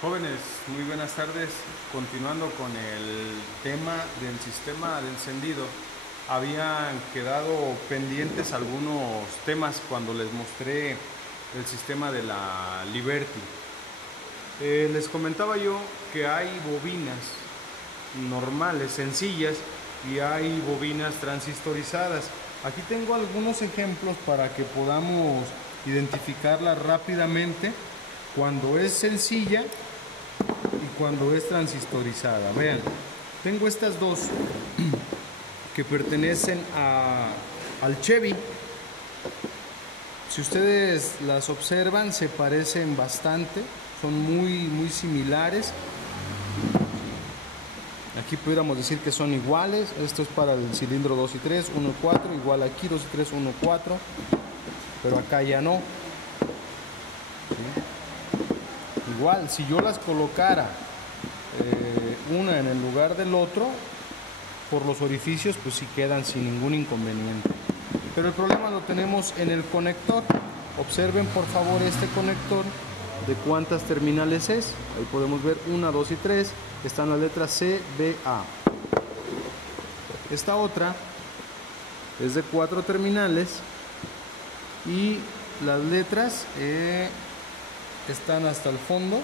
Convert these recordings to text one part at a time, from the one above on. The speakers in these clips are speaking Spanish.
Jóvenes, muy buenas tardes. Continuando con el tema del sistema de encendido, habían quedado pendientes algunos temas cuando les mostré el sistema de la Liberty. Les comentaba yo que hay bobinas normales, sencillas, y hay bobinas transistorizadas. Aquí tengo algunos ejemplos para que podamos identificarla rápidamente cuando es sencilla y cuando es transistorizada. Vean, tengo estas dos que pertenecen al Chevy. Si ustedes las observan, se parecen bastante, son muy similares. Aquí pudiéramos decir que son iguales. Esto es para el cilindro 2 y 3, 1 y 4, igual aquí 2 y 3, 1 y 4, pero acá ya no. ¿Sí? Igual, si yo las colocara una en el lugar del otro, por los orificios, pues sí quedan sin ningún inconveniente. Pero el problema lo tenemos en el conector. Observen por favor este conector, de cuántas terminales es. Ahí podemos ver 1, 2 y 3. Están las letras C, B, A. Esta otra es de 4 terminales y las letras están hasta el fondo.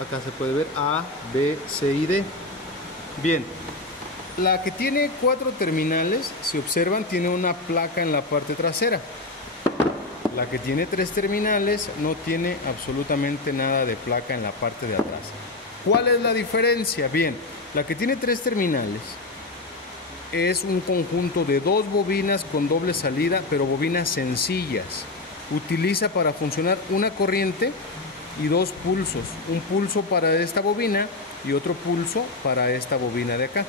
Acá se puede ver A, B, C y D. Bien, la que tiene 4 terminales, si observan, tiene una placa en la parte trasera. La que tiene 3 terminales no tiene absolutamente nada de placa en la parte de atrás. ¿Cuál es la diferencia? Bien, la que tiene 3 terminales es un conjunto de 2 bobinas con doble salida, pero bobinas sencillas. Utiliza para funcionar una corriente y 2 pulsos. Un pulso para esta bobina y otro pulso para esta bobina de acá.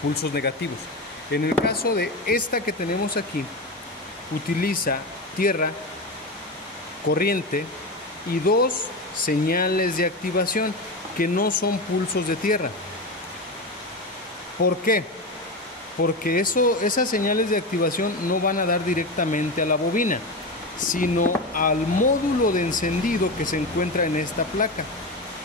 Pulsos negativos. En el caso de esta que tenemos aquí, utiliza tierra, corriente y 2 señales de activación que no son pulsos de tierra. ¿Por qué? Porque esas señales de activación no van a dar directamente a la bobina, sino al módulo de encendido que se encuentra en esta placa.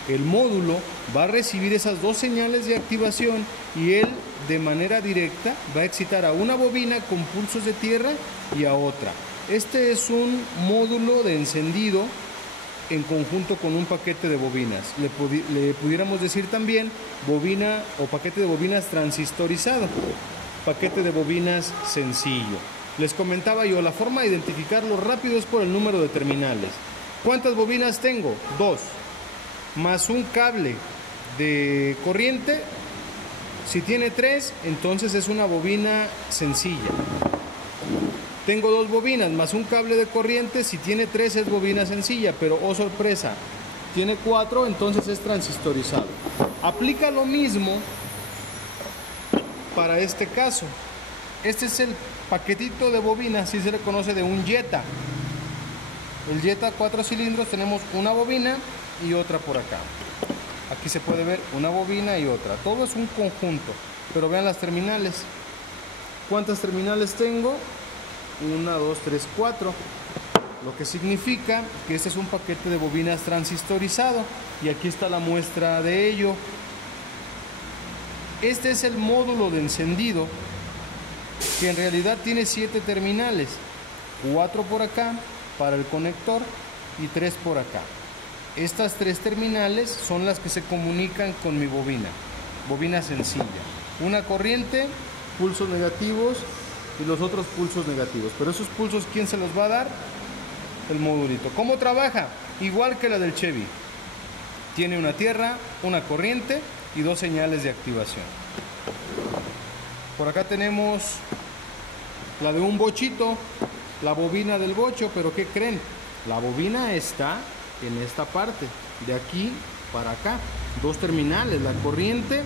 El módulo va a recibir esas 2 señales de activación y él de manera directa va a excitar a una bobina con pulsos de tierra y a otra. Este es un módulo de encendido en conjunto con un paquete de bobinas. Le pudiéramos decir también bobina o paquete de bobinas transistorizado, paquete de bobinas sencillo. Les comentaba yo, la forma de identificarlo rápido es por el número de terminales. ¿Cuántas bobinas tengo? 2, más un cable de corriente. Si tiene 3, entonces es una bobina sencilla. Tengo 2 bobinas más un cable de corriente. Si tiene 3 es bobina sencilla, pero oh sorpresa, tiene 4, entonces es transistorizado. Aplica lo mismo para este caso. Este es el paquetito de bobinas, así se le conoce, de un Jetta. El Jetta 4 cilindros, tenemos una bobina y otra por acá. Aquí se puede ver una bobina y otra. Todo es un conjunto, pero vean las terminales. ¿Cuántas terminales tengo? 1, 2, 3, 4. Lo que significa que este es un paquete de bobinas transistorizado. Y aquí está la muestra de ello. Este es el módulo de encendido, que en realidad tiene 7 terminales. 4 por acá para el conector y 3 por acá. Estas 3 terminales son las que se comunican con mi bobina. Bobina sencilla. Una corriente, pulsos negativos y los otros pulsos negativos. Pero esos pulsos, ¿quién se los va a dar? El modulito. ¿Cómo trabaja? Igual que la del Chevy. Tiene una tierra, una corriente y 2 señales de activación. Por acá tenemos la de un bochito, la bobina del bocho, pero ¿qué creen? La bobina está en esta parte, de aquí para acá. 2 terminales, la corriente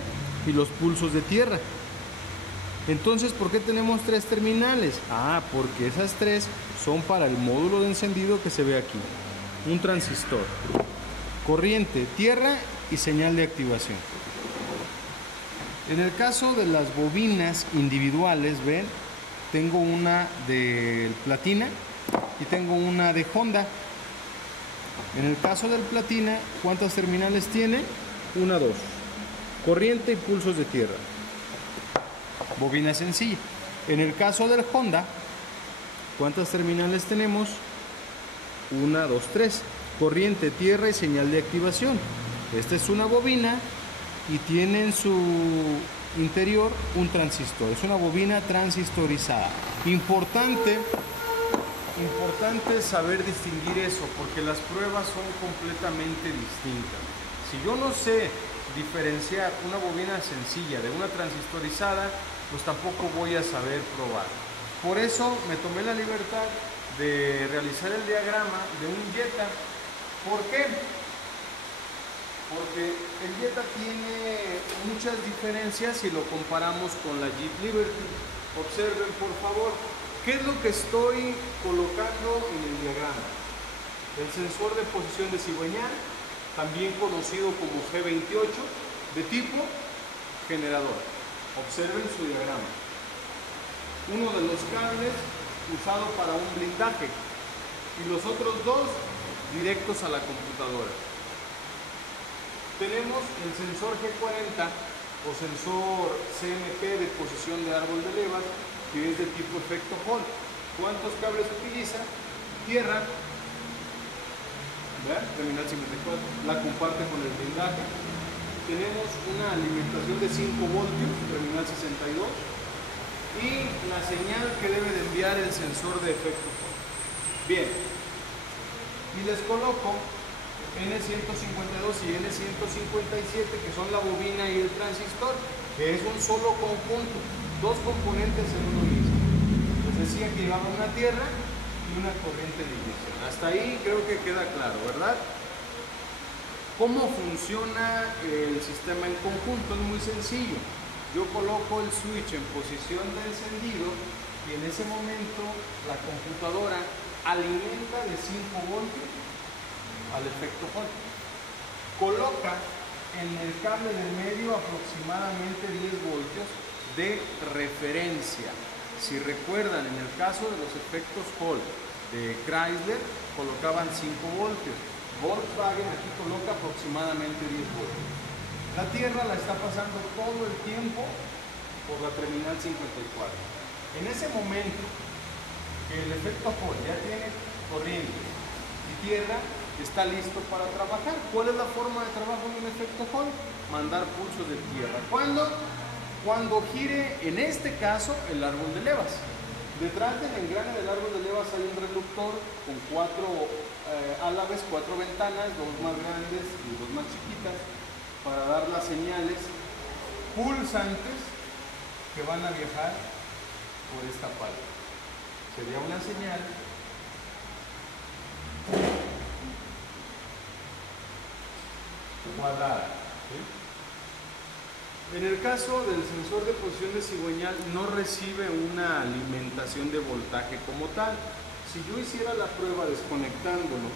y los pulsos de tierra. Entonces, ¿por qué tenemos 3 terminales? Porque esas 3 son para el módulo de encendido que se ve aquí. Un transistor, corriente, tierra y señal de activación. En el caso de las bobinas individuales, ven, tengo una de platina y tengo una de Honda. En el caso del Platina, ¿cuántas terminales tiene? 1, 2. Corriente y pulsos de tierra. Bobina sencilla. En el caso del Honda, ¿cuántas terminales tenemos? 1, 2, 3. Corriente, tierra y señal de activación. Esta es una bobina y tiene en su interior un transistor. Es una bobina transistorizada. Importante saber distinguir eso, porque las pruebas son completamente distintas. Si yo no sé diferenciar una bobina sencilla de una transistorizada, pues tampoco voy a saber probar. Por eso me tomé la libertad de realizar el diagrama de un Jetta. ¿Por qué? Porque el Jetta tiene muchas diferencias si lo comparamos con la Jeep Liberty. Observen por favor, ¿qué es lo que estoy colocando en el diagrama? El sensor de posición de cigüeñal, también conocido como G28, de tipo generador. Observen su diagrama. Uno de los cables usado para un blindaje y los otros dos directos a la computadora. Tenemos el sensor G40 o sensor CMP de posición de árbol de levas, que es de tipo efecto Hall. ¿Cuántos cables utiliza? Tierra, ¿verdad? Terminal 54, la comparte con el blindaje. Tenemos una alimentación de 5 voltios, terminal 62, y la señal que debe de enviar el sensor de efecto Hall. Bien, y les coloco N152 y N157, que son la bobina y el transistor, que es un solo conjunto, dos componentes en uno mismo. Les decía que llevaba una tierra y una corriente de inyección. Hasta ahí creo que queda claro, ¿verdad? ¿Cómo funciona el sistema en conjunto? Es muy sencillo. Yo coloco el switch en posición de encendido y en ese momento la computadora alimenta de 5 voltios al efecto Hall. Coloca en el cable del medio aproximadamente 10 voltios de referencia. Si recuerdan, en el caso de los efectos Hall de Chrysler colocaban 5 voltios. Volkswagen aquí coloca aproximadamente 10 voltios. La tierra la está pasando todo el tiempo por la terminal 54. En ese momento que el efecto Hall ya tiene corriente y tierra, está listo para trabajar. ¿Cuál es la forma de trabajo de un efecto Hall? Mandar pulsos de tierra. ¿Cuándo? Cuando gire, en este caso, el árbol de levas. Detrás del engrane del árbol de levas hay un reductor con 4 álabes, 4 ventanas, 2 más grandes y 2 más chiquitas, para dar las señales pulsantes que van a viajar por esta parte. Sería una señal cuadrada. ¿Sí? En el caso del sensor de posición de cigüeñal no recibe una alimentación de voltaje como tal. Si yo hiciera la prueba desconectándolo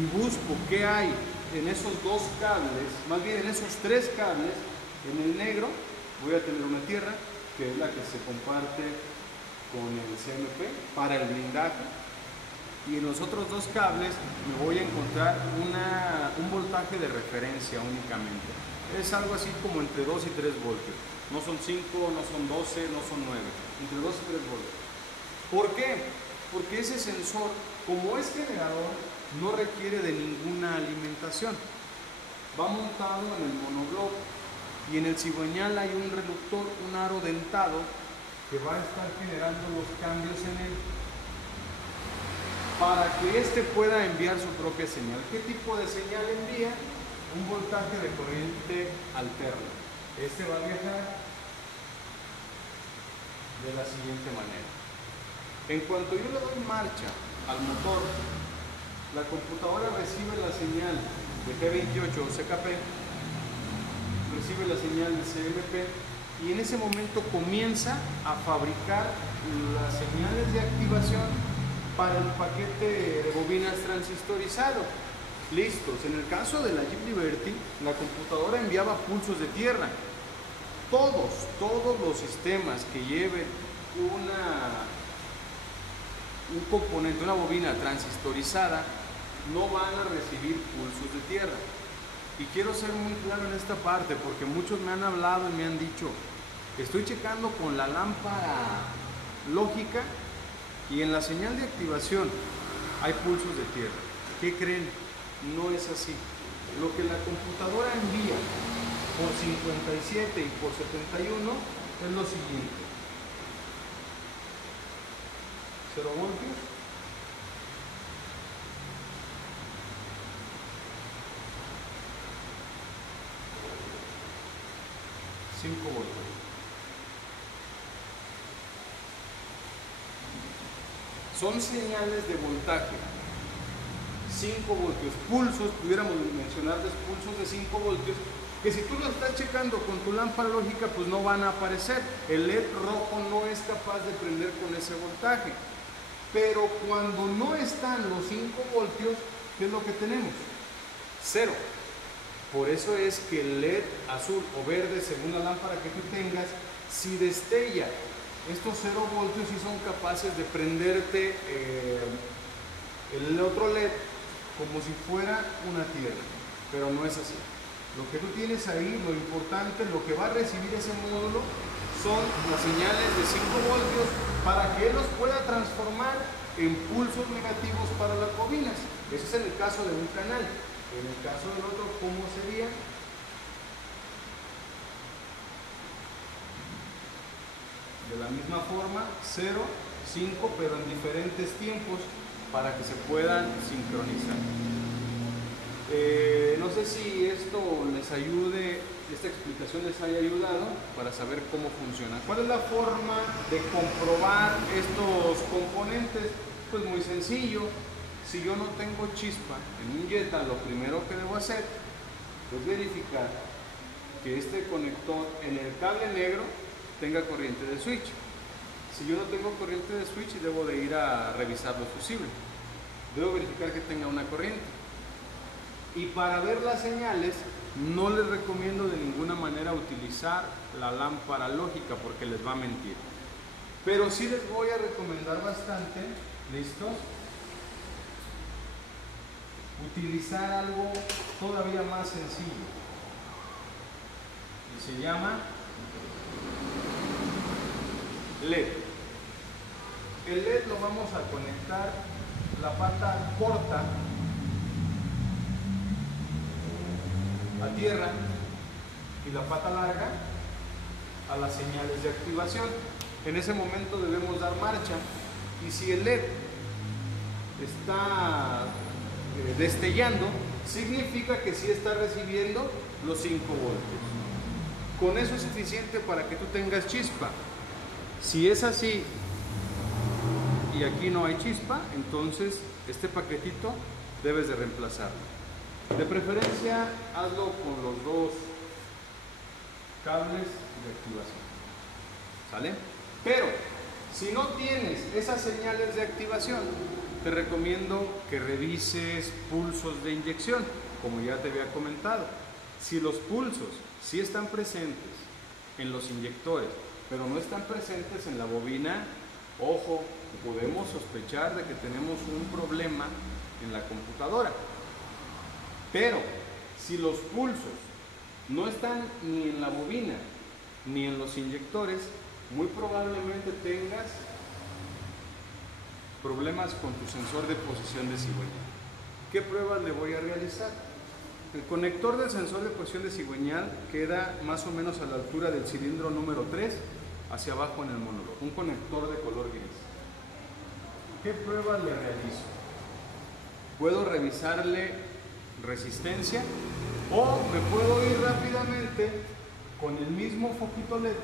y busco qué hay en esos 2 cables, más bien en esos 3 cables, en el negro voy a tener una tierra, que es la que se comparte con el CMP para el blindaje, y en los otros 2 cables me voy a encontrar un voltaje de referencia únicamente. Es algo así como entre 2 y 3 voltios. No son 5, no son 12, no son 9. Entre 2 y 3 voltios. ¿Por qué? Porque ese sensor, como es generador, no requiere de ninguna alimentación. Va montado en el monobloc y en el cigüeñal hay un reductor, un aro dentado, que va a estar generando los cambios en él para que éste pueda enviar su propia señal. ¿Qué tipo de señal envía? Un voltaje de corriente alterna. Este va a viajar de la siguiente manera. En cuanto yo le doy marcha al motor, la computadora recibe la señal de G28 o CKP, recibe la señal de CMP y en ese momento comienza a fabricar las señales de activación para el paquete de bobinas transistorizado. Listos. En el caso de la Jeep Liberty, la computadora enviaba pulsos de tierra. Todos los sistemas que lleven un componente, una bobina transistorizada, no van a recibir pulsos de tierra. Y quiero ser muy claro en esta parte, porque muchos me han hablado y me han dicho, estoy checando con la lámpara lógica y en la señal de activación hay pulsos de tierra. ¿Qué creen? No es así. Lo que la computadora envía por 57 y por 71 es lo siguiente: 0 voltios, 5 voltios. Son señales de voltaje. 5 voltios, pulsos, pudiéramos mencionarles pulsos de 5 voltios, que si tú lo estás checando con tu lámpara lógica, pues no van a aparecer. El LED rojo no es capaz de prender con ese voltaje. Pero cuando no están los 5 voltios, ¿qué es lo que tenemos? 0. Por eso es que el LED azul o verde, según la lámpara que tú tengas, si destella estos 0 voltios, sí son capaces de prenderte el otro LED como si fuera una tierra, pero no es así. Lo que tú tienes ahí, lo importante, lo que va a recibir ese módulo son las señales de 5 voltios para que él los pueda transformar en pulsos negativos para las bobinas. Ese es en el caso de un canal. En el caso del otro, ¿cómo sería? De la misma forma, 0, 5, pero en diferentes tiempos para que se puedan sincronizar. No sé si esto les ayude, esta explicación les haya ayudado para saber cómo funciona. ¿Cuál es la forma de comprobar estos componentes? Pues muy sencillo. Si yo no tengo chispa en un Jetta, lo primero que debo hacer es verificar que este conector en el cable negro tenga corriente de switch. Si yo no tengo corriente de switch, debo de ir a revisar los fusibles. Debo verificar que tenga una corriente. Y para ver las señales, no les recomiendo de ninguna manera utilizar la lámpara lógica porque les va a mentir. Pero sí les voy a recomendar bastante, ¿listos? Utilizar algo todavía más sencillo. Y se llama LED. El LED lo vamos a conectar la pata corta a tierra y la pata larga a las señales de activación. En ese momento debemos dar marcha y si el LED está destellando, significa que sí está recibiendo los 5 voltios. Con eso es suficiente para que tú tengas chispa. Si es así y aquí no hay chispa, entonces este paquetito debes de reemplazarlo. De preferencia, hazlo con los dos cables de activación. ¿Sale? Pero, si no tienes esas señales de activación, te recomiendo que revises pulsos de inyección, como ya te había comentado. Si los pulsos sí están presentes en los inyectores, pero no están presentes en la bobina, ojo, podemos sospechar de que tenemos un problema en la computadora. Pero si los pulsos no están ni en la bobina ni en los inyectores, muy probablemente tengas problemas con tu sensor de posición de cigüeñal. ¿Qué pruebas le voy a realizar? El conector del sensor de posición de cigüeñal queda más o menos a la altura del cilindro número 3 hacia abajo en el monobloc, un conector de color gris. ¿Qué pruebas le realizo? Puedo revisarle resistencia o me puedo ir rápidamente con el mismo foquito LED.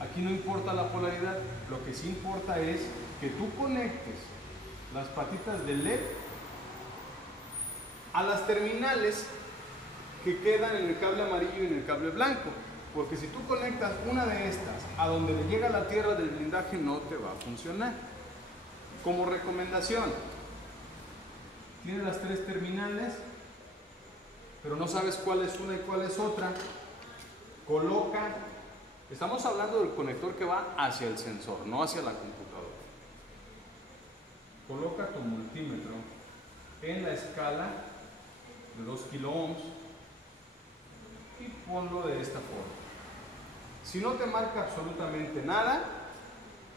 Aquí no importa la polaridad, lo que sí importa es que tú conectes las patitas del LED a las terminales que quedan en el cable amarillo y en el cable blanco, porque si tú conectas una de estas a donde le llega la tierra del blindaje, no te va a funcionar. Como recomendación, tienes las 3 terminales, pero no sabes cuál es una y cuál es otra, coloca. Estamos hablando del conector que va hacia el sensor, no hacia la computadora. coloca tu multímetro en la escala de 2 kilo ohms y ponlo de esta forma. Si no te marca absolutamente nada,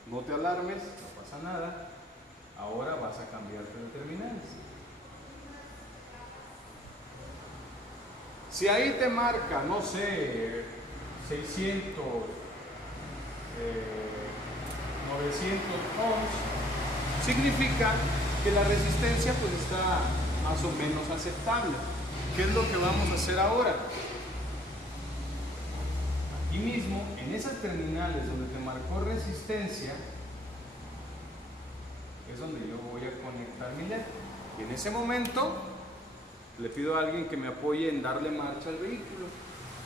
no te alarmes, no pasa nada. Ahora vas a cambiarte de terminales. Si ahí te marca, no sé, 600, 900 ohms, significa que la resistencia pues está más o menos aceptable. ¿Qué es lo que vamos a hacer ahora? Aquí mismo, en esas terminales donde te marcó resistencia, es donde yo voy a conectar mi LED. Y en ese momento le pido a alguien que me apoye en darle marcha al vehículo.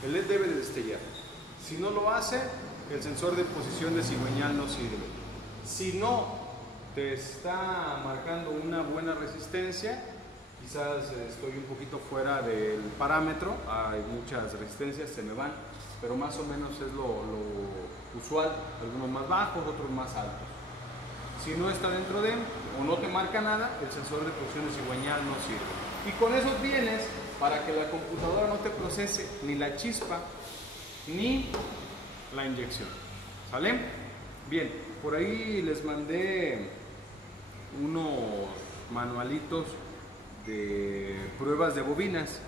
El LED debe de destellar. Si no lo hace, el sensor de posición de cigüeñal no sirve. Si no te está marcando una buena resistencia, quizás estoy un poquito fuera del parámetro, hay muchas resistencias, se me van, pero más o menos es lo usual, algunos más bajos, otros más altos. Si no está dentro de, o no te marca nada, el sensor de posición de cigüeñal no sirve. Y con eso tienes para que la computadora no te procese ni la chispa ni la inyección. ¿Sale? Bien, por ahí les mandé unos manualitos de pruebas de bobinas,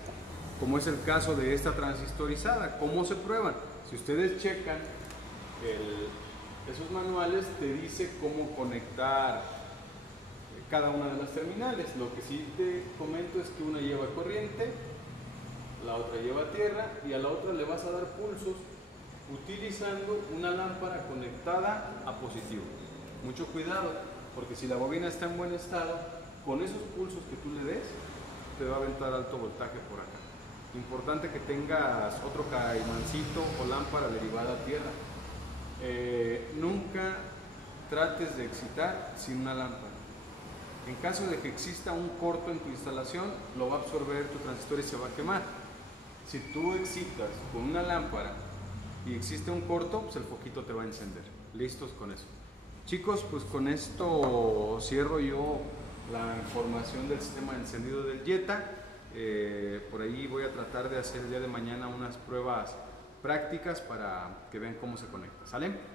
como es el caso de esta transistorizada. ¿Cómo se prueban? Si ustedes checan esos manuales, te dice cómo conectar cada una de las terminales. Lo que sí te comento es que una lleva corriente, la otra lleva tierra y a la otra le vas a dar pulsos utilizando una lámpara conectada a positivo. Mucho cuidado, porque si la bobina está en buen estado, con esos pulsos que tú le des, te va a aventar alto voltaje por acá. Importante que tengas otro caimancito o lámpara derivada a tierra. Nunca trates de excitar sin una lámpara. En caso de que exista un corto en tu instalación, lo va a absorber tu transistor y se va a quemar. Si tú excitas con una lámpara y existe un corto, pues el foquito te va a encender. Listos con eso. Chicos, pues con esto cierro yo la información del sistema de encendido del Jetta. Por ahí voy a tratar de hacer el día de mañana unas pruebas prácticas para que vean cómo se conecta. ¿Sale?